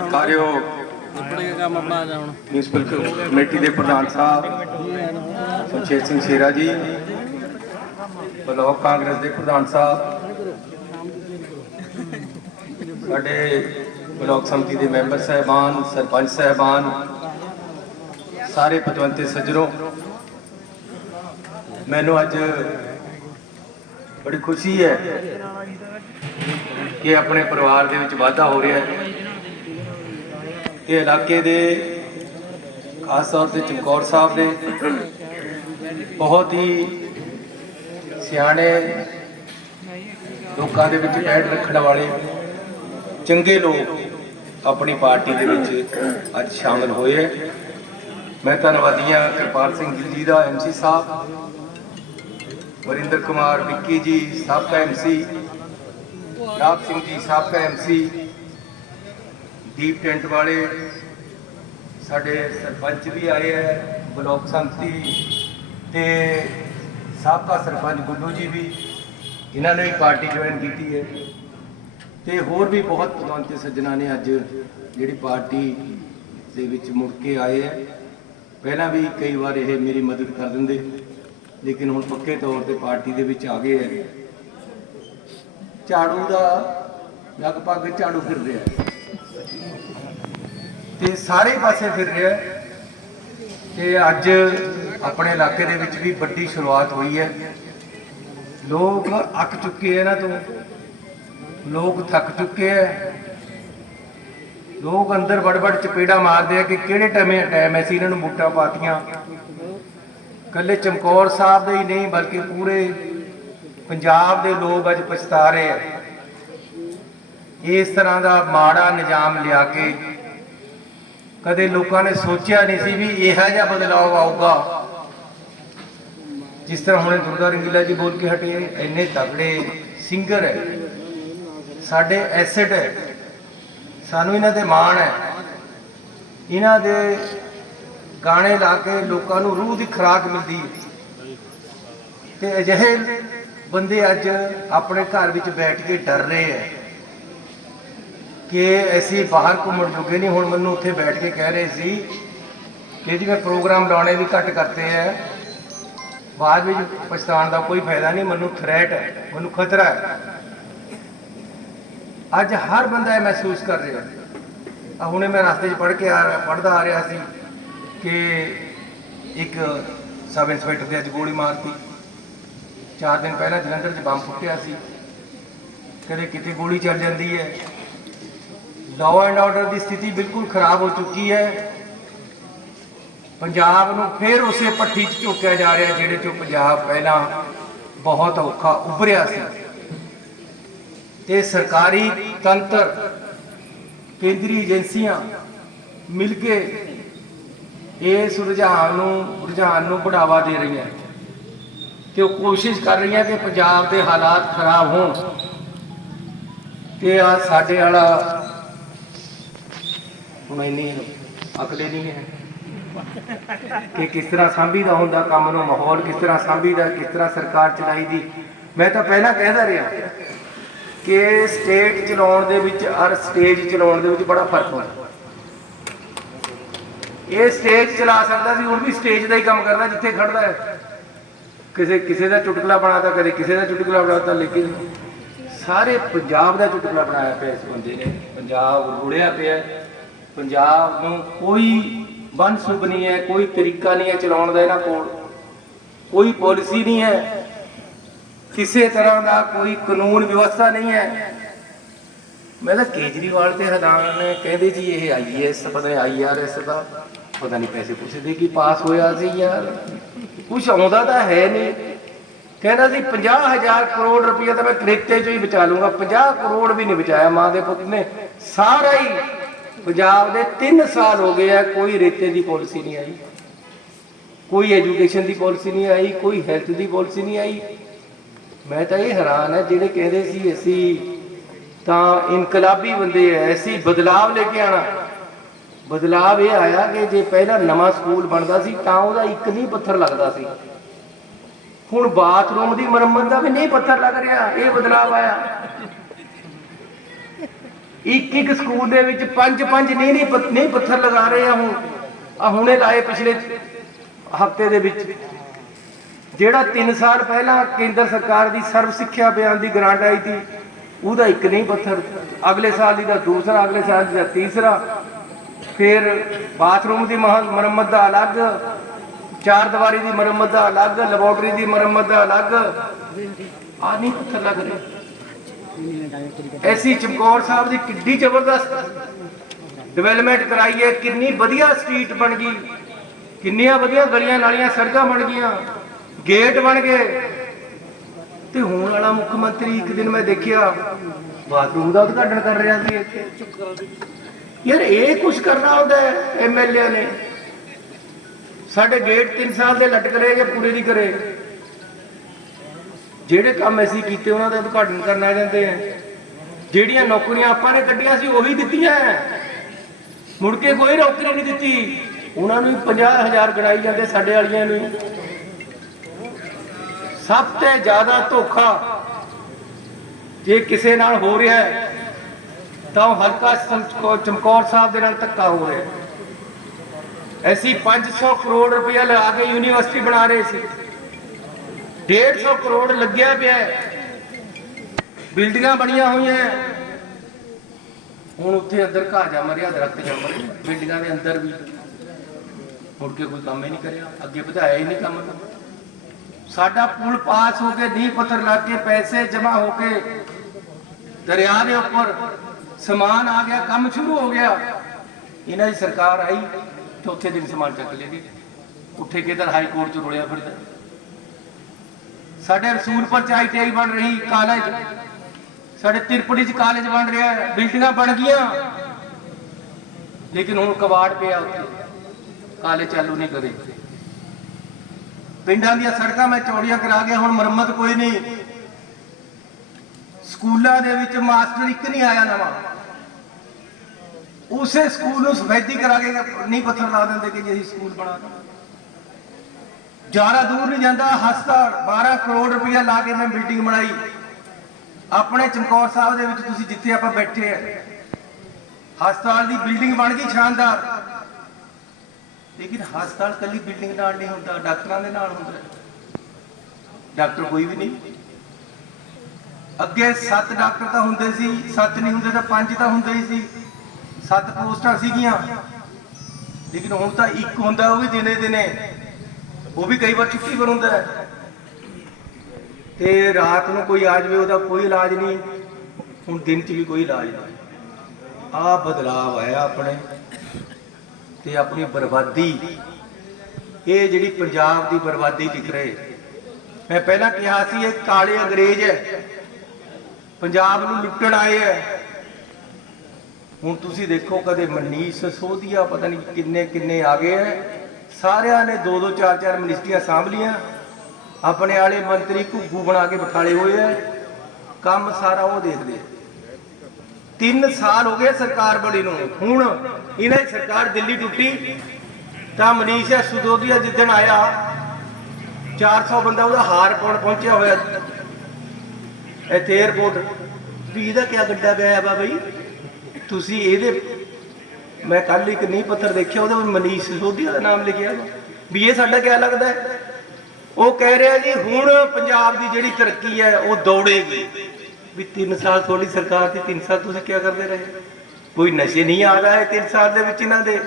ਸਤਿਕਾਰਯੋਗ ਕੰਮ ਆਪਣਾ ਜਾ ਹੁਣ? ਮਿਊਨਿਸਪਲ ਕਮੇਟੀ ਦੇ ਪ੍ਰਧਾਨ ਸਾਹਿਬ ਸੁਖੇਤ ਸਿੰਘ ਸ਼ੇਰਾ ਜੀ ਬਲਾਕ ਕਾਂਗਰਸ ਦੇ ਪ੍ਰਧਾਨ ਸਾਹਿਬ ਸਾਡੇ ਬਲਾਕ ਸੰਮਤੀ ਦੇ ਮੈਂਬਰ ਸਹਿਬਾਨ ਸਰਪੰਚ ਸਹਿਬਾਨ ਸਾਰੇ ਪਤਵੰਤੇ ਸੱਜਣੋ ਮੈਨੂੰ ਅੱਜ ਬੜੀ ਖੁਸ਼ੀ ਹੈ ਕਿ ਆਪਣੇ ਪਰਿਵਾਰ ਦੇ ਵਿੱਚ ਵਾਧਾ ਹੋ ਰਿਹਾ ਹੈ। ਇਹ ਇਲਾਕੇ ਦੇ, ਖਾਸ ਤੌਰ ਤੇ ਚਮਕੌਰ ਸਾਹਿਬ ਦੇ, ਬਹੁਤ ਹੀ ਸਿਆਣੇ ਲੋਕਾਂ ਦੇ ਵਿੱਚ ਐਡ ਰੱਖਣ ਵਾਲੇ ਚੰਗੇ ਲੋਕ ਆਪਣੀ ਪਾਰਟੀ ਦੇ ਵਿੱਚ ਅੱਜ ਸ਼ਾਮਲ ਹੋਏ ਹੈ। ਮੈਂ ਧੰਨਵਾਦੀ ਹਾਂ ਕਿਰਪਾਲ ਸਿੰਘ ਗਿੱਲ ਜੀ ਦਾ ਐਮਸੀ ਸਾਹਿਬ, ਵਰਿੰਦਰ ਕੁਮਾਰ ਵਿੱਕੀ ਜੀ, ਸਾਬਕਾ ਐਮਸੀ ਰਾਜ ਸਿੰਘ ਜੀ, ਸਾਬਕਾ ਐਮਸੀ ਦੀਪ ਟੈਂਟ ਵਾਲੇ ਸਾਡੇ ਸਰਪੰਚ ਵੀ ਆਏ ਹੈ ਬਲਾਕ ਸੰਮਤੀ ਤੇ ਸਾਬਕਾ ਸਰਪੰਚ ਗੁੱਲੂ ਜੀ ਵੀ ਇਹਨਾਂ ਨੇ ਪਾਰਟੀ ਜੁਆਇਨ ਕੀਤੀ ਹੈ। ਤੇ ਹੋਰ ਵੀ ਬਹੁਤ ਪਤਵੰਤੇ ਸੱਜਣਾ ਨੇ ਅੱਜ ਜਿਹੜੀ ਪਾਰਟੀ ਦੇ ਵਿੱਚ ਮੁੜ ਕੇ ਆਏ ਹੈ ਪਹਿਲਾਂ ਵੀ ਕਈ ਵਾਰ ਇਹ ਮੇਰੀ ਮਦਦ ਕਰ ਦਿੰਦੇ, ਲੇਕਿਨ ਹੁਣ ਪੱਕੇ ਤੌਰ ਤੇ ਪਾਰਟੀ ਦੇ ਵਿੱਚ ਆ ਗਏ ਹੈ ਝਾੜੂ ਦਾ ਲਗਭਗ ਝਾੜੂ ਫਿਰ ਰਿਹਾ। ਹੈ ਤੇ ਸਾਰੇ ਪਾਸੇ ਫਿਰ ਰਿਹਾ ਕਿ ਅੱਜ ਆਪਣੇ ਇਲਾਕੇ ਦੇ ਵਿੱਚ ਵੀ ਵੱਡੀ ਸ਼ੁਰੂਆਤ ਹੋਈ ਹੈ। ਲੋਕ ਅੱਕ ਚੁੱਕੇ ਆ ਇਹਨਾਂ ਤੋਂ। ਲੋਕ ਥੱਕ ਚੁੱਕੇ ਆ। ਲੋਕ ਅੰਦਰ ਵੜ-ਵੜ ਚਪੇੜਾ ਮਾਰਦੇ ਆ ਕਿ ਕਿਹੜੇ ਟਾਈਮੇ ਟਾਈਮ ਅਸੀਂ ਇਹਨਾਂ ਨੂੰ ਮੁੱਟਾਂ ਪਾਤੀਆਂ। ਕੱਲੇ ਚਮਕੌਰ ਸਾਹਿਬ ਦੇ ਹੀ ਨਹੀਂ, ਬਲਕਿ ਪੂਰੇ ਪੰਜਾਬ ਦੇ ਲੋਕ ਅੱਜ ਪਛਤਾ ਰਹੇ ਆ। ਇਸ ਤਰ੍ਹਾਂ ਦਾ ਮਾੜਾ ਨਿਜ਼ਾਮ ਲਿਆ ਕੇ ਕਦੇ ਲੋਕਾਂ ਨੇ ਸੋਚਿਆ ਨਹੀਂ ਸੀ ਵੀ ਇਹੋ ਜਿਹਾ ਬਦਲਾਅ ਆਊਗਾ। ਜਿਸ ਤਰ੍ਹਾਂ ਹੁਣੇ ਦੁਰਗਾ ਰੰਗੀਲਾ ਜੀ ਬੋਲ ਕੇ ਹਟੇ, ਇੰਨੇ ਤਗੜੇ ਸਿੰਗਰ ਹੈ। ਸਾਡੇ ਐਸੈਟ ਹੈ। ਸਾਨੂੰ ਇਹਨਾਂ ਤੇ ਮਾਣ ਹੈ। ਇਹਨਾਂ ਦੇ ਗਾਣੇ ਲਾ ਕੇ ਲੋਕਾਂ ਨੂੰ ਰੂਹ ਦੀ ਖੁਰਾਕ ਮਿਲਦੀ ਹੈ। ਤੇ ਅਜਿਹੇ ਬੰਦੇ ਅੱਜ ਆਪਣੇ ਘਰ ਵਿੱਚ ਬੈਠ ਕੇ ਡਰ ਰਹੇ ਹੈ। ਕਿ ਅਸੀਂ ਬਾਹਰ ਘੁੰਮਣ ਜੋਗੇ ਨਹੀਂ। ਹੁਣ ਮੈਨੂੰ ਉੱਥੇ ਬੈਠ ਕੇ ਕਹਿ ਰਹੇ ਸੀ ਕਿ ਜੀ ਮੈਂ ਪ੍ਰੋਗਰਾਮ ਲਾਉਣੇ ਵੀ ਘੱਟ ਕਰਤੇ ਹੈ ਬਾਅਦ ਵਿੱਚ ਪਛਤਾਣ ਦਾ ਕੋਈ ਫਾਇਦਾ ਨਹੀਂ, ਮੈਨੂੰ ਥ੍ਰੈਟ ਹੈ, ਮੈਨੂੰ ਖਤਰਾ ਹੈ। ਅੱਜ ਹਰ ਬੰਦਾ ਇਹ ਮਹਿਸੂਸ ਕਰ ਰਿਹਾ। ਆ ਹੁਣੇ ਮੈਂ ਰਸਤੇ 'ਚ ਪੜ੍ਹ ਕੇ ਆ ਰਿਹਾ ਪੜਦਾ ਆ ਰਿਹਾ ਸੀ ਕਿ ਇੱਕ ਸਬ ਇੰਸਪੈਕਟਰ ਦੇ ਅੱਜ ਗੋਲੀ ਮਾਰਤੀ। ਚਾਰ ਦਿਨ ਪਹਿਲਾਂ ਜਲੰਧਰ 'ਚ ਬੰਬ ਫੁੱਟਿਆ ਸੀ। ਕਦੇ ਕਿਤੇ ਗੋਲੀ ਚੱਲ ਜਾਂਦੀ ਹੈ। ਲਾਅ ਐਂਡ ਆਰਡਰ ਦੀ ਸਥਿਤੀ ਬਿਲਕੁਲ ਖਰਾਬ ਹੋ ਚੁੱਕੀ ਹੈ। ਪੰਜਾਬ ਨੂੰ ਫੇਰ ਉਸੇ ਪੱਠੀ 'ਚ ਝੋਕਿਆ ਜਾ ਰਿਹਾ ਜਿਹੜੇ 'ਚੋਂ ਪੰਜਾਬ ਪਹਿਲਾਂ ਬਹੁਤ ਔਖਾ ਉੱਭਰਿਆ ਸੀ। ਤੇ ਸਰਕਾਰੀ ਤੰਤਰ, ਕੇਂਦਰੀ ਏਜੰਸੀਆਂ ਮਿਲ ਕੇ ਇਸ ਰੁਝਾਨ ਨੂੰ ਰੁਝਾਨ ਨੂੰ ਬੜਾਵਾ ਦੇ ਰਹੀਆਂ ਕਿ ਉਹ ਕੋਸ਼ਿਸ਼ ਕਰ ਰਹੀਆਂ ਕਿ ਪੰਜਾਬ ਦੇ ਹਾਲਾਤ ਖਰਾਬ ਹੋਣ। ਤੇ ਆ ਸਾਡੇ ਵਾਲਾ ਹੁਣ ਇੰਨੀ ਅਕਲੇ ਨਹੀਂ ਹੈ ਕਿ ਕਿਸ ਤਰ੍ਹਾਂ ਸਾਂਭੀਦਾ ਹੁੰਦਾ ਕੰਮ ਨੂੰ, ਮਾਹੌਲ ਕਿਸ ਤਰ੍ਹਾਂ ਸਾਂਭੀਦਾ, ਕਿਸ ਤਰ੍ਹਾਂ ਸਰਕਾਰ ਚਲਾਈ ਦੀ ਮੈਂ ਤਾਂ ਪਹਿਲਾਂ ਕਹਿਦਾ ਰਿਹਾ ਕਿ ਸਟੇਟ ਚਲਾਉਣ ਦੇ ਵਿੱਚ ਔਰ ਸਟੇਜ ਚਲਾਉਣ ਦੇ ਵਿੱਚ ਬੜਾ ਫ਼ਰਕ ਹੁੰਦਾ। ਇਹ ਸਟੇਜ ਚਲਾ ਸਕਦਾ ਸੀ, ਹੁਣ ਵੀ ਸਟੇਜ ਦਾ ਹੀ ਕੰਮ ਕਰਦਾ, ਜਿੱਥੇ ਖੜਦਾ ਹੈ। ਕਿਸੇ ਕਿਸੇ ਦਾ ਚੁਟਕਲਾ ਬਣਾਤਾ ਕਦੇ, ਕਿਸੇ ਦਾ ਚੁਟਕਲਾ ਬਣਾਤਾ, ਲੇਕਿਨ ਸਾਰੇ ਪੰਜਾਬ ਦਾ ਚੁਟਕਲਾ ਬਣਾਇਆ ਪਿਆ ਇਸ ਬੰਦੇ ਨੇ। ਪੰਜਾਬ ਰੁੜਿਆ ਪਿਆ ਪੰਜਾਬ ਨੂੰ ਕੋਈ ਬੰਸੁਬ ਨਹੀਂ ਹੈ, ਕੋਈ ਤਰੀਕਾ ਨਹੀਂ ਹੈ ਚਲਾਉਣ ਦਾ ਇਹਨਾਂ ਕੋਲ। ਕੋਈ ਪਾਲਿਸੀ ਨਹੀਂ ਹੈ। ਕਿਸੇ ਤਰ੍ਹਾਂ ਦਾ ਕੋਈ ਕਾਨੂੰਨ ਵਿਵਸਥਾ ਨਹੀਂ ਹੈ। ਮੈਂ ਤਾਂ ਕੇਜਰੀਵਾਲ ਤੇ ਹਦਾਨ ਕਹਿੰਦੇ ਜੀ ਇਹ ਆਈਐਸ ਪਤਾ ਨਹੀਂ ਆਈਆਰਐਸ ਦਾ, ਪਤਾ ਨਹੀਂ ਪੈਸੇ ਪੂਸੇ ਦੇ ਕੀ ਪਾਸ ਹੋਇਆ ਸੀ ਯਾਰ। ਕੁਝ ਆਉਂਦਾ ਤਾਂ ਹੈ ਨਹੀਂ। ਕਹਿੰਦਾ ਸੀ 50000 ਕਰੋੜ ਰੁਪਏ ਤਾਂ ਮੈਂ ਕ੍ਰਿਪਤੇ ਚੋਂ ਹੀ ਬਚਾ ਲੂੰਗਾ। 50 ਕਰੋੜ ਵੀ ਨਹੀਂ ਬਚਾਇਆ ਮਾਂ ਦੇ ਪੁੱਤ ਨੇ। ਸਾਰਾ ਹੀ ਪੰਜਾਬ ਦੇ 3 ਸਾਲ ਹੋ ਗਏ ਆ, ਕੋਈ ਰੇਤੇ ਦੀ ਪਾਲਿਸੀ ਨਹੀਂ ਆਈ, ਕੋਈ ਐਜੂਕੇਸ਼ਨ ਦੀ ਪਾਲਿਸੀ ਨਹੀਂ ਆਈ, ਕੋਈ ਹੈਲਥ ਦੀ ਪਾਲਿਸੀ ਨਹੀਂ ਆਈ। ਮੈਂ ਤਾਂ ਇਹ ਹੈਰਾਨ ਹੈ, ਜਿਹੜੇ ਕਹਿੰਦੇ ਸੀ ਅਸੀਂ ਤਾਂ ਇਨਕਲਾਬੀ ਬੰਦੇ ਐ ਅਸੀਂ ਬਦਲਾਵ ਲੈ ਕੇ ਆਣਾ ਬਦਲਾਵ ਇਹ ਆਇਆ ਕਿ ਜੇ ਪਹਿਲਾਂ ਨਵਾਂ ਸਕੂਲ ਬਣਦਾ ਸੀ, ਤਾਂ ਉਹਦਾ ਇੱਕ ਨਹੀਂ ਪੱਥਰ ਲੱਗਦਾ ਸੀ। ਹੁਣ ਬਾਥਰੂਮ ਦੀ ਮੁਰੰਮਤ ਦਾ ਵੀ ਨਹੀਂ ਪੱਥਰ ਲੱਗ ਰਿਹਾ, ਇਹ ਬਦਲਾਵ ਆਇਆ। ਇੱਕ ਇੱਕ ਸਕੂਲ ਦੇ ਵਿੱਚ ਪੰਜ ਪੰਜ ਨਹੀਂ ਨਹੀਂ ਨਹੀਂ ਪੱਥਰ ਲਗਾ ਰਹੇ ਆ ਹੁਣ ਆ ਹੁਣੇ ਲਾਏ ਪਿਛਲੇ ਹਫ਼ਤੇ ਦੇ ਵਿੱਚ। ਜਿਹੜਾ 3 ਸਾਲ ਪਹਿਲਾਂ ਕੇਂਦਰ ਸਰਕਾਰ ਦੀ ਸਰਵ ਸਿੱਖਿਆ ਅਭਿਆਨ ਦੀ ਗ੍ਰਾਂਟ ਆਈ ਸੀ, ਉਹਦਾ ਇੱਕ ਨਹੀਂ ਪੱਥਰ ਅਗਲੇ ਸਾਲ ਦੀ ਦਾ ਦੂਸਰਾ, ਅਗਲੇ ਸਾਲ ਦੀ ਦਾ ਤੀਸਰਾ। ਫਿਰ ਬਾਥਰੂਮ ਦੀ ਮੁਰੰਮਤ ਦਾ ਅਲੱਗ, ਚਾਰ ਦੀਵਾਰੀ ਦੀ ਮੁਰੰਮਤ ਦਾ ਅਲੱਗ, ਲੈਬੋਰਟਰੀ ਦੀ ਮੁਰੰਮਤ ਦਾ ਅਲੱਗ। ਆ ਨਹੀਂ ਪੱਥਰ ਲੱਗ ਰਿਹਾ। ਐਸੀ ਚਮਕੌਰ ਸਾਹਿਬ ਦੀ ਕਿੱਡੀ ਜ਼ਬਰਦਸਤ ਡਿਵੈਲਪਮੈਂਟ ਕਰਾਈ ਹੈ, ਕਿੰਨੀ ਵਧੀਆ ਸਟਰੀਟ ਬਣ ਗਈ, ਕਿੰਨੀਆਂ ਵਧੀਆ ਗਲੀਆਂ ਨਾਲੀਆਂ, ਸੜਕਾਂ ਬਣ ਗਈਆਂ ਗੇਟ ਬਣ ਗਏ। ਤੇ ਹੁਣ ਵਾਲਾ ਮੁੱਖ ਮੰਤਰੀ ਇੱਕ ਦਿਨ ਮੈਂ ਦੇਖਿਆ, ਬਾਥਰੂਮ ਦਾ ਉਦਘਾਟਨ ਕਰ ਰਿਹਾ ਸੀ ਇੱਥੇ। ਯਾਰ ਇਹ ਕੁਝ ਕਰਨਾ ਹੁੰਦਾ ਹੈ ਐਮਐਲਏ ਨੇ। ਸਾਡੇ ਗੇਟ 3 ਸਾਲ ਦੇ ਲਟਕ ਰਹੇ ਜਾਂ ਪੂਰੇ ਨਹੀਂ ਕਰੇ। ਜਿਹੜੇ ਕੰਮ ਅਸੀਂ ਕੀਤੇ ਉਹਨਾਂ ਦਾ ਉਦਘਾਟਨ ਕਰਨ ਆ ਜਾਂਦੇ ਆ। ਜਿਹੜੀਆਂ ਨੌਕਰੀਆਂ ਆਪਾਂ ਨੇ ਕੱਢੀਆਂ ਸੀ ਉਹੀ ਦਿੱਤੀਆਂ। ਮੁੜ ਕੇ ਕੋਈ ਨੌਕਰੀ ਨਹੀਂ ਦਿੱਤੀ। ਉਹਨਾਂ ਨੂੰ 50000 ਗਣਾਈ ਜਾਂਦੇ ਸਾਡੇ ਵਾਲੀਆਂ ਨੂੰ। ਸਭ ਤੋਂ ਜ਼ਿਆਦਾ ਧੋਖਾ ਜੇ ਕਿਸੇ ਨਾਲ ਹੋ ਰਿਹਾ ਹੈ, ਤਾਂ ਉਹ ਹਲਕਾ ਚਮਕੌਰ ਸਾਹਿਬ ਦੇ ਨਾਲ ਧੱਕਾ ਹੋ ਰਿਹਾ ਹੈ। ਅਸੀਂ 500 ਕਰੋੜ ਰੁਪਇਆ ਲਗਾ ਕੇ ਯੂਨੀਵਰਸਿਟੀ ਬਣਾ ਰਹੇ ਸੀ। 150 ਕਰੋੜ ਲੱਗਿਆ ਪਿਆ ਬਿਲਡਿੰਗਾਂ ਬਣੀਆਂ ਹੋਈਆਂ ਹੁਣ ਉੱਥੇ ਅੰਦਰ ਘਾ ਜਾ ਮਰਿਆ, ਦਰਖਤ ਜਾ ਮਰਿਆ, ਬਿਲਡਿੰਗਾਂ ਦੇ ਅੰਦਰ ਵੀ। ਮੁੜ ਕੇ ਕੋਈ ਕੰਮ ਹੀ ਨਹੀਂ ਕਰਿਆ, ਅੱਗੇ ਵਧਾਇਆ ਹੀ ਨਹੀਂ ਕੰਮ। ਸਾਡਾ ਪੁਲ ਪਾਸ ਹੋ ਕੇ ਨੀਂਹ ਪੱਥਰ ਲੱਗ ਕੇ ਪੈਸੇ ਜਮ੍ਹਾਂ ਹੋ ਕੇ ਦਰਿਆ ਦੇ ਉੱਪਰ ਸਮਾਨ ਆ ਗਿਆ, ਕੰਮ ਸ਼ੁਰੂ ਹੋ ਗਿਆ। ਇਹਨਾਂ ਦੀ ਸਰਕਾਰ ਆਈ ਚੌਥੇ ਦਿਨ ਸਮਾਨ ਚੱਕ ਲੈ ਗਏ ਉੱਠੇ ਕਿਧਰ ਹਾਈ ਕੋਰਟ ਚ ਰੋਲਿਆ ਫਿਰਦਾ। ਸਾਡੇ ਰਸੂਲਪੁਰ ਚ ਆਈਟੀਆਈ ਬਣ ਰਹੀ ਕਾਲਜ ਸਾਡੇ ਤਿਰਪੜੀ ਚ ਕਾਲਜ ਬਣ ਰਿਹਾ ਬਿਲਡਿੰਗਾਂ ਬਣ ਗਈਆਂ। ਲੇਕਿਨ ਹੁਣ ਕਵਾੜ ਪਿਆ ਉੱਥੇ। ਕਾਲਜ ਚਾਲੂ ਨਹੀਂ ਕਰੇ। ਪਿੰਡਾਂ ਦੀਆਂ ਸੜਕਾਂ ਮੈਂ ਚੌੜੀਆਂ ਕਰਾ ਗਿਆ ਹੁਣ ਮੁਰੰਮਤ ਕੋਈ ਨਹੀਂ। ਸਕੂਲਾਂ ਦੇ ਵਿੱਚ ਮਾਸਟਰ ਇੱਕ ਨਹੀਂ ਆਇਆ ਨਵਾਂ। ਉਸੇ ਸਕੂਲ ਨੂੰ ਸਫੈਦੀ ਕਰਾ ਕੇ ਨਹੀਂ ਪੱਥਰ ਲਾ ਦਿੰਦੇ ਕਿ ਜੀ ਅਸੀਂ ਸਕੂਲ ਬਣਾ ਦਾਂ ਜ਼ਿਆਦਾ ਦੂਰ ਨਹੀਂ ਜਾਂਦਾ, ਹਸਪਤਾਲ 12 ਕਰੋੜ ਰੁਪਇਆ ਲਾ ਕੇ ਮੈਂ ਬਿਲਡਿੰਗ ਬਣਾਈ। ਆਪਣੇ ਚਮਕੌਰ ਸਾਹਿਬ ਦੇ ਵਿੱਚ ਤੁਸੀਂ ਜਿੱਥੇ ਆਪਾਂ ਬੈਠੇ ਆ, ਹਸਪਤਾਲ ਦੀ ਬਿਲਡਿੰਗ ਬਣ ਗਈ ਸ਼ਾਨਦਾਰ। ਲੇਕਿਨ ਹਸਪਤਾਲ ਕੱਲੀ ਬਿਲਡਿੰਗ ਨਾਲ ਨਹੀਂ ਹੁੰਦਾ, ਡਾਕਟਰਾਂ ਦੇ ਨਾਲ ਹੁੰਦਾ। ਡਾਕਟਰ ਕੋਈ ਵੀ ਨਹੀਂ। ਅੱਗੇ 7 ਡਾਕਟਰ ਤਾਂ ਹੁੰਦੇ ਸੀ 7 ਨਹੀਂ ਹੁੰਦੇ ਤਾਂ 5 ਤਾਂ ਹੁੰਦੇ ਹੀ ਸੀ। 7 ਪੋਸਟਾਂ ਸੀਗੀਆਂ। ਲੇਕਿਨ ਹੁਣ ਤਾਂ ਇੱਕ ਹੁੰਦਾ, ਉਹ ਵੀ ਦਿਨੇ ਦਿਨੇ ਉਹ ਵੀ ਕਈ ਵਾਰ ਛੁੱਟੀ ਪਰ ਹੁੰਦਾ ਹੈ। ਤੇ ਰਾਤ ਨੂੰ ਕੋਈ ਆ ਜਾਵੇ, ਉਹਦਾ ਕੋਈ ਇਲਾਜ ਨਹੀਂ। ਹੁਣ ਦਿਨ 'ਚ ਵੀ ਕੋਈ ਇਲਾਜ ਨਹੀਂ। ਆ ਬਦਲਾਵ ਆਇਆ ਆਪਣੇ ਤੇ ਆਪਣੀ ਬਰਬਾਦੀ। ਇਹ ਜਿਹੜੀ ਪੰਜਾਬ ਦੀ ਬਰਬਾਦੀ ਦਿਖ ਰਹੀ। ਮੈਂ ਪਹਿਲਾਂ ਕਿਹਾ ਸੀ, ਇਹ ਕਾਲੇ ਅੰਗਰੇਜ਼ ਹੈ। ਪੰਜਾਬ ਨੂੰ ਲੁੱਟਣ ਆਏ ਹੈ। ਹੁਣ ਤੁਸੀਂ ਦੇਖੋ ਕਦੇ ਮਨੀਸ਼ ਸੋਧੀਆ ਪਤਾ ਨਹੀਂ ਕਿੰਨੇ ਕਿੰਨੇ ਆ ਗਏ ਹੈ। ਸਾਰਿਆਂ ਨੇ ਦੋ ਦੋ, ਚਾਰ ਚਾਰ ਮਿਨਿਸਟਰੀਆਂ ਸਾਂਭ ਲੀਆਂ। ਆਪਣੇ ਵਾਲੇ ਮੰਤਰੀ ਘੁੱਗੂ ਬਣਾ ਕੇ ਬਿਠਾਲੇ ਹੋਏ ਹੈ ਕੰਮ ਸਾਰਾ ਉਹ ਦੇਖਦੇ ਤਿੰਨ ਸਾਲ ਹੋ ਗਏ ਸਰਕਾਰ ਬੜੀ ਨੂੰ। ਹੁਣ ਇਹਨਾਂ ਦੀ ਸਰਕਾਰ ਦਿੱਲੀ ਟੁੱਟੀ। ਤਾਂ ਮਨੀਸ਼ ਸੁਦੋਦੀਆ ਜਿੱਦਣ ਆਇਆ 400 ਬੰਦਾ ਉਹਦਾ ਹਾਰ ਪਾਉਣ ਪਹੁੰਚਿਆ ਹੋਇਆ। ਇੱਥੇ 에어ਪੋਰਟ ਵੀ ਇਹਦਾ ਕਿਆ ਗੱਡਾ ਪਿਆ ਵਾ ਬਾਈ? ਤੁਸੀਂ ਇਹਦੇ ਮੈਂ ਕੱਲ ਇੱਕ ਨਹੀਂ ਪੱਥਰ ਦੇਖਿਆ, ਉਹਦੇ ਵਿੱਚ ਮਨੀਸ਼ ਸਿਸੋਦੀਆ ਦਾ ਨਾਮ ਲਿਖਿਆ ਵਾ। ਵੀ ਇਹ ਸਾਡਾ ਕੀ ਲੱਗਦਾ ਉਹ ਕਹਿ ਰਿਹਾ ਜੀ, ਹੁਣ ਪੰਜਾਬ ਦੀ ਜਿਹੜੀ ਤਰੱਕੀ ਹੈ, ਉਹ ਦੌੜੇਗੀ। ਵੀ 3 ਸਾਲ ਤੁਹਾਡੀ ਸਰਕਾਰ ਦੀ 3 ਸਾਲ ਤੁਸੀਂ ਕੀ ਕਰਦੇ ਰਹੇ? ਕੋਈ ਨਸ਼ੇ ਨਹੀਂ ਆ ਆਏ 3 ਸਾਲ ਦੇ ਵਿੱਚ ਇਹਨਾਂ ਦੇ।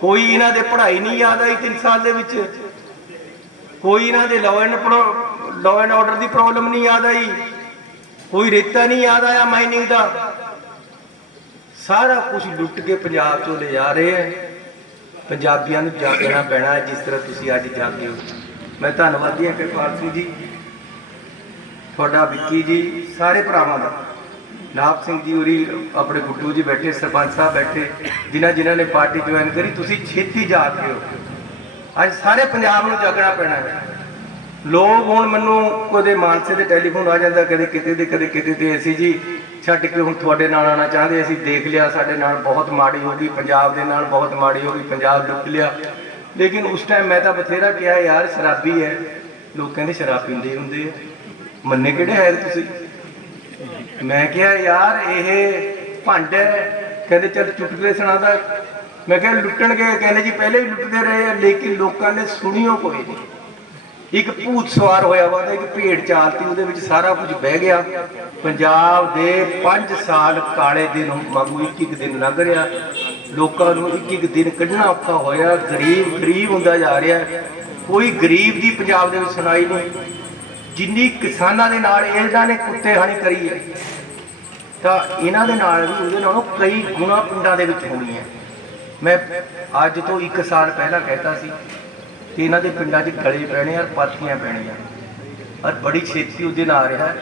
ਕੋਈ ਇਹਨਾਂ ਦੇ ਪੜ੍ਹਾਈ ਨਹੀਂ ਯਾਦ ਆਈ 3 ਸਾਲ ਦੇ ਵਿੱਚ। ਕੋਈ ਇਹਨਾਂ ਦੇ law and law and order the problem ਨਹੀਂ ਯਾਦ ਆਈ ਕੋਈ ਰੇਤਾ ਨਹੀਂ ਯਾਦ ਆਇਆ ਮਾਈਨਿੰਗ ਦਾ। ਸਾਰਾ ਕੁਝ ਲੁੱਟ ਕੇ ਪੰਜਾਬ ਚੋਂ ਲੈ ਜਾ ਰਹੇ ਹੈ। ਪੰਜਾਬੀਆਂ ਨੂੰ ਜਾਗਣਾ ਪੈਣਾ ਜਿਸ ਤਰ੍ਹਾਂ ਤੁਸੀਂ ਅੱਜ ਜਾਗੇ ਹੋ। ਮੈਂ ਧੰਨਵਾਦੀ ਹਾਂ ਕਿਰਪਾਲ ਸਿੰਘ ਜੀ, ਤੁਹਾਡਾ ਵਿੱਕੀ ਜੀ, ਸਾਰੇ ਭਰਾਵਾਂ ਦਾ। ਨਾਬ ਸਿੰਘ ਜੀ ਉਰੀ ਆਪਣੇ ਗੁੱਡੂ ਜੀ ਬੈਠੇ, ਸਰਪੰਚ ਸਾਹਿਬ ਬੈਠੇ, ਜਿਨ੍ਹਾਂ ਜਿਨ੍ਹਾਂ ਨੇ ਪਾਰਟੀ ਜੁਆਇਨ ਕਰੀ, ਤੁਸੀਂ ਛੇਤੀ ਜਾਗ ਗਏ ਹੋ ਅੱਜ ਸਾਰੇ ਪੰਜਾਬ ਨੂੰ ਜਾਗਣਾ ਪੈਣਾ ਹੈ। ਲੋਕ ਹੁਣ ਮੈਨੂੰ ਕਦੇ ਮਾਨਸੇ ਦੇ ਟੈਲੀਫੋਨ ਆ ਜਾਂਦਾ, ਕਦੇ ਕਿਤੇ ਦੇ, ਕਦੇ ਕਿਤੇ ਦੇ ਅਸੀਂ ਜੀ ਛੱਡ ਕੇ ਹੁਣ ਤੁਹਾਡੇ ਨਾਲ ਆਉਣਾ ਚਾਹੁੰਦੇ, ਅਸੀਂ ਦੇਖ ਲਿਆ ਸਾਡੇ ਨਾਲ ਬਹੁਤ ਮਾੜੀ ਹੋ ਗਈ, ਪੰਜਾਬ ਦੇ ਨਾਲ ਬਹੁਤ ਮਾੜੀ ਹੋ ਗਈ, ਪੰਜਾਬ ਲੁੱਟ ਲਿਆ। ਲੇਕਿਨ ਉਸ ਟਾਈਮ ਮੈਂ ਤਾਂ ਬਥੇਰਾ ਕਿਹਾ, ਯਾਰ, ਸ਼ਰਾਬੀ ਹੈ। ਲੋਕ ਕਹਿੰਦੇ, ਸ਼ਰਾਬ ਪੀਂਦੇ ਹੀ ਹੁੰਦੇ ਆ। ਮੰਨੇ ਕਿਹੜੇ ਹੈ ਤੁਸੀਂ? ਮੈਂ ਕਿਹਾ, ਯਾਰ, ਇਹ ਭੰਡ ਹੈ। ਕਹਿੰਦੇ, ਚੱਲ ਚੁਟਕਲੇ ਸੁਣਾਦਾ ਮੈਂ ਕਿਹਾ, ਲੁੱਟਣਗੇ। ਕਹਿੰਦੇ, ਜੀ, ਪਹਿਲੇ ਵੀ ਲੁੱਟਦੇ ਰਹੇ ਆ, ਲੇਕਿਨ ਲੋਕਾਂ ਨੇ ਸੁਣਿਓ ਕੋਈ ਨਹੀਂ ਇੱਕ ਭੂਤ ਸਵਾਰ ਹੋਇਆ ਵਾ ਤੇ ਇੱਕ ਭੇਡ ਚਾਲਤੀ ਉਹਦੇ ਵਿੱਚ ਸਾਰਾ ਕੁਝ ਬਹਿ ਗਿਆ। ਪੰਜਾਬ ਦੇ 5 ਸਾਲ ਕਾਲੇ ਦਿਨ ਵਾਂਗੂ ਇੱਕ ਇੱਕ ਦਿਨ ਲੰਘ ਰਿਹਾ। ਲੋਕਾਂ ਨੂੰ ਇੱਕ ਇੱਕ ਦਿਨ ਕੱਢਣਾ ਔਖਾ ਹੋਇਆ। ਗਰੀਬ ਗਰੀਬ ਹੁੰਦਾ ਜਾ ਰਿਹਾ। ਕੋਈ ਗਰੀਬ ਦੀ ਪੰਜਾਬ ਦੇ ਵਿੱਚ ਸੁਣਾਈ ਨਹੀਂ। ਜਿੰਨੀ ਕਿਸਾਨਾਂ ਦੇ ਨਾਲ, ਇਹਨਾਂ ਨੇ ਕੁੱਤੇ ਹਾਨੀ ਕਰੀ ਹੈ, ਤਾਂ ਇਹਨਾਂ ਦੇ ਨਾਲ ਵੀ ਉਹਦੇ ਨਾਲੋਂ ਕਈ ਗੁਣਾ ਪਿੰਡਾਂ ਦੇ ਵਿੱਚ ਹੋਣੀ ਹੈ। ਮੈਂ ਅੱਜ ਤੋਂ 1 ਸਾਲ ਪਹਿਲਾਂ ਕਹਿਤਾ ਸੀ ਕਿ ਇਹਨਾਂ ਦੇ ਪਿੰਡਾਂ 'ਚ ਗਲੇ ਪੈਣੇ ਔਰ ਪਾਥੀਆਂ ਪੈਣੀਆਂ। ਔਰ ਬੜੀ ਛੇਤੀ ਉਹਦੇ ਨਾਲ ਆ ਰਿਹਾ।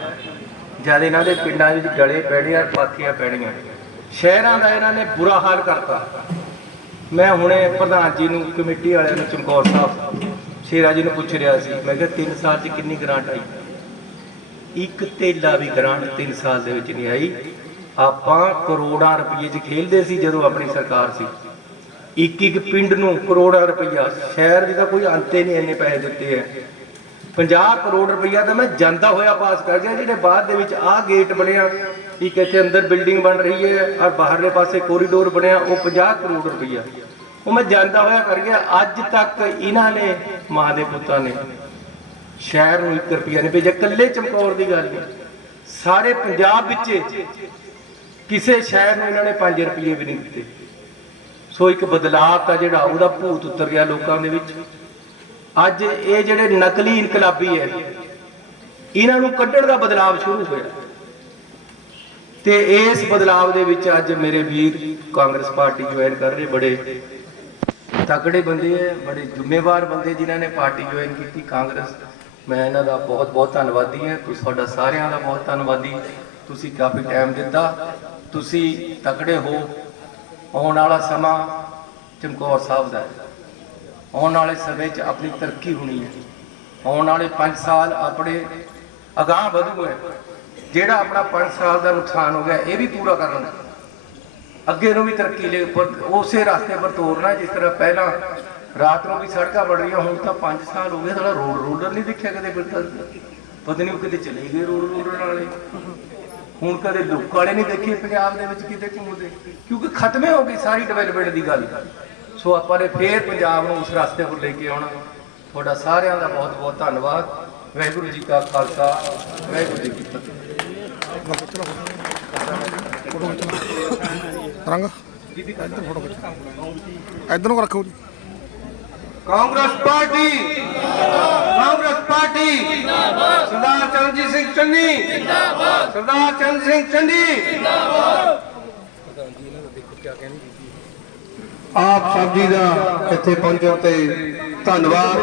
ਜਦ ਇਹਨਾਂ ਦੇ ਪਿੰਡਾਂ ਵਿੱਚ ਗਲੇ ਪੈਣੇ ਔਰ ਪਾਥੀਆਂ ਪੈਣੀਆਂ। ਸ਼ਹਿਰਾਂ ਦਾ ਇਹਨਾਂ ਨੇ ਬੁਰਾ ਹਾਲ ਕਰਤਾ। ਮੈਂ ਹੁਣੇ ਪ੍ਰਧਾਨ ਜੀ ਨੂੰ, ਕਮੇਟੀ ਵਾਲਿਆਂ ਨੂੰ, ਚਮਕੌਰ ਸਾਹਿਬ, ਸ਼ੇਰਾ ਜੀ ਨੂੰ ਪੁੱਛ ਰਿਹਾ ਸੀ। ਮੈਂ ਕਿਹਾ 3 ਸਾਲ 'ਚ ਕਿੰਨੀ ਗ੍ਰਾਂਟ ਆਈ? ਇੱਕ ਤੇਲਾ ਵੀ ਗ੍ਰਾਂਟ 3 ਸਾਲ ਦੇ ਵਿੱਚ ਨਹੀਂ ਆਈ। ਆਪਾਂ ਕਰੋੜਾਂ ਰੁਪਏ 'ਚ ਖੇਲਦੇ ਸੀ ਜਦੋਂ ਆਪਣੀ ਸਰਕਾਰ ਸੀ। ਇੱਕ ਇੱਕ ਪਿੰਡ ਨੂੰ ਕਰੋੜਾਂ ਰੁਪਈਆ। ਸ਼ਹਿਰ ਦੀ ਤਾਂ ਕੋਈ ਅੰਤ ਹੀ ਨਹੀਂ ਇੰਨੇ ਪੈਸੇ ਦਿੱਤੇ ਐ। 50 ਕਰੋੜ ਰੁਪਈਆ ਤਾਂ ਮੈਂ ਜਾਂਦਾ ਹੋਇਆ ਪਾਸ ਕਰ ਗਿਆ, ਜਿਹੜੇ ਬਾਅਦ ਦੇ ਵਿੱਚ ਆਹ ਗੇਟ ਬਣਿਆ। ਇੱਕ ਇੱਥੇ ਅੰਦਰ ਬਿਲਡਿੰਗ ਬਣ ਰਹੀ ਹੈ ਔਰ ਬਾਹਰਲੇ ਪਾਸੇ ਕੋਰੀਡੋਰ ਬਣਿਆ, ਉਹ 50 ਕਰੋੜ ਰੁਪਈਆ। ਉਹ ਮੈਂ ਜਾਂਦਾ ਹੋਇਆ ਕਰ ਗਿਆ। ਅੱਜ ਤੱਕ ਇਹਨਾਂ ਨੇ, ਮਾਂ ਦੇ ਪੁੱਤਾਂ ਨੇ ਸ਼ਹਿਰ ਨੂੰ 1 ਰੁਪਈਆ ਨਹੀਂ ਭੇਜਿਆ। ਇਕੱਲੇ ਚਮਕੌਰ ਦੀ ਗੱਲ ਨਹੀਂ। ਸਾਰੇ ਪੰਜਾਬ ਵਿੱਚ ਕਿਸੇ ਸ਼ਹਿਰ ਨੂੰ ਇਹਨਾਂ ਨੇ 5 ਰੁਪਏ ਵੀ ਨਹੀਂ ਦਿੱਤੇ। ਸੋ ਇੱਕ ਬਦਲਾਅ ਤਾਂ ਜਿਹੜਾ ਉਹਦਾ ਭੂਤ ਉਤਰ ਗਿਆ ਲੋਕਾਂ ਦੇ ਵਿੱਚ। ਅੱਜ ਇਹ ਜਿਹੜੇ ਨਕਲੀ ਇਨਕਲਾਬੀ ਹੈ, ਇਹਨਾਂ ਨੂੰ ਕੱਢਣ ਦਾ ਬਦਲਾਅ ਸ਼ੁਰੂ ਹੋਇਆ। ਤੇ ਇਸ ਬਦਲਾਅ ਦੇ ਵਿੱਚ ਅੱਜ ਮੇਰੇ ਵੀਰ ਕਾਂਗਰਸ ਪਾਰਟੀ ਜੁਆਇਨ ਕਰ ਰਹੇ ਬੜੇ ਤਕੜੇ ਬੰਦੇ ਹੈ ਬੜੇ ਜ਼ਿੰਮੇਵਾਰ ਬੰਦੇ ਜਿਨ੍ਹਾਂ ਨੇ ਪਾਰਟੀ ਜੁਆਇਨ ਕੀਤੀ ਕਾਂਗਰਸ। ਮੈਂ ਇਹਨਾਂ ਦਾ ਬਹੁਤ ਬਹੁਤ ਧੰਨਵਾਦੀ ਹਾਂ ਤੁਸੀਂ, ਤੁਹਾਡਾ ਸਾਰਿਆਂ ਦਾ ਬਹੁਤ ਧੰਨਵਾਦੀ। ਤੁਸੀਂ ਕਾਫੀ ਟਾਈਮ ਦਿੱਤਾ। ਤੁਸੀਂ ਤਕੜੇ ਹੋ। ਆਉਣ ਵਾਲਾ ਸਮਾਂ ਚਮਕੌਰ ਸਾਹਿਬ ਦਾ ਹੈ। ਆਉਣ ਵਾਲੇ ਸਮੇਂ 'ਚ ਆਪਣੀ ਤਰੱਕੀ ਹੋਣੀ ਹੈ। ਆਉਣ ਵਾਲੇ 5 ਸਾਲ ਆਪਣੇ ਅਗਾਹ ਵਧੂ ਹੈ ਜਿਹੜਾ ਆਪਣਾ 5 ਸਾਲ ਦਾ ਨੁਕਸਾਨ ਹੋ ਗਿਆ, ਇਹ ਵੀ ਪੂਰਾ ਕਰਨਾ ਅੱਗੇ ਨੂੰ ਵੀ ਤਰੱਕੀ ਲੈ ਉਸੇ ਰਸਤੇ ਪਰ ਤੋਰਨਾ ਜਿਸ ਤਰ੍ਹਾਂ ਪਹਿਲਾਂ ਰਾਤ ਨੂੰ ਵੀ ਸੜਕਾਂ ਬਣ ਰਹੀਆਂ, ਹੁਣ ਤਾਂ 5 ਸਾਲ ਹੋ ਗਏ ਸਾਡਾ ਰੋਡ ਰੋਡਰ ਨਹੀਂ ਦੇਖਿਆ ਕਦੇ ਬਿਲਕੁਲ ਪਤਾ ਨਹੀਂ ਉਹ ਕਿਤੇ ਚਲੇ ਗਏ ਰੋਡ ਰੋਡਰ ਵਾਲੇ। ਹੁਣ ਕਦੇ ਲੋਕ ਵਾਲੇ ਨਹੀਂ ਦੇਖੇ ਪੰਜਾਬ ਦੇ ਵਿੱਚ ਕਿਤੇ ਘੁੰਮਦੇ? ਕਿਉਂਕਿ ਖਤਮੇ ਹੋ ਗਈ ਸਾਰੀ ਡਿਵੈਲਪਮੈਂਟ ਦੀ ਗੱਲ। ਸੋ ਆਪਾਂ ਨੇ ਫੇਰ ਪੰਜਾਬ ਨੂੰ ਉਸ ਰਸਤੇ ਪਰ ਲੈ ਕੇ ਆਉਣਾ। ਤੁਹਾਡਾ ਸਾਰਿਆਂ ਦਾ ਬਹੁਤ ਬਹੁਤ ਧੰਨਵਾਦ। ਵਾਹਿਗੁਰੂ ਜੀ ਕਾ ਖਾਲਸਾ, ਵਾਹਿਗੁਰੂ ਜੀ ਕੀ ਫਤਿਹ। ਰੰਗ। ਇੱਧਰ ਫੋਟੋ ਖਿੱਚ ਇੱਧਰ ਨੂੰ ਰੱਖੋ ਜੀ। ਕਾਂਗਰਸ ਪਾਰਟੀ ਕਾਂਗਰਸ ਪਾਰਟੀ ਜਿੰਦਾਬਾਦ ਸਰਦਾਰ ਚਰਨਜੀਤ ਸਿੰਘ ਚੰਨੀ ਜਿੰਦਾਬਾਦ ਸਰਦਾਰ ਚਰਨ ਸਿੰਘ ਚੰਨੀ। ਆਪ ਸਭ ਜੀ ਦਾ ਇੱਥੇ ਪਹੁੰਚਣ ਤੇ ਧੰਨਵਾਦ।